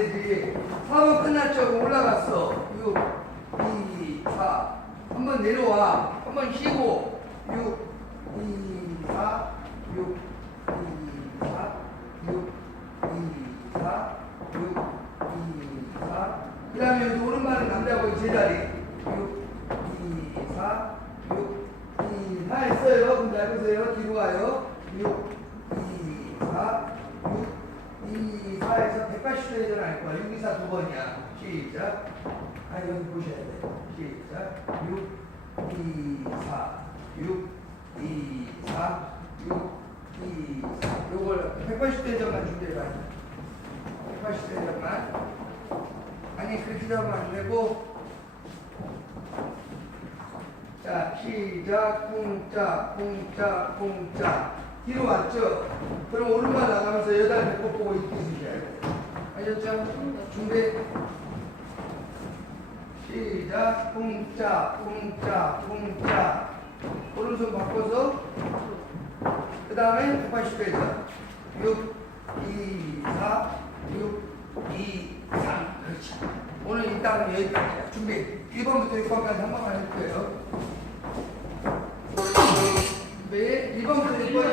되지. 4번 끝났죠. 올라갔어. 6 2 4 한번 내려와. 한번 쉬고. 6 2 4 6 2 4 6 2 4 6 2 4 그 다음에 여기 오른발은 남자고 제자리. 6 2 4 6 2 4 했어요. 그럼 잘 보세요. 뒤로 가요. 6 2 4 6 2 4에서 180도 회전할 거야. 6 2 4두 번이야. 시작. 아 여기 보셔야 돼. 시작. 6 2 4 6 2 4 6 2 4 요걸 180도 회전만 준비해봐. 180도 회전만. 아니 그렇게 하면 안 되고. 자 시작. 쿵짝 쿵짝 쿵짝. 뒤로 왔죠? 그럼 오른발 나가면서 여덟 배꼽 보고 쓰셔야 돼요 아셨죠? 준비. 시작. 쿵짝 쿵짝 쿵짝 오른손 바꿔서 그 다음에 180도에서 6 2 4 6 2 3 그렇지. 오늘 일단은 여기까지야. 준비. 1번부터 6번까지 한 번만 할 거예요. 준비. 1번부터 6번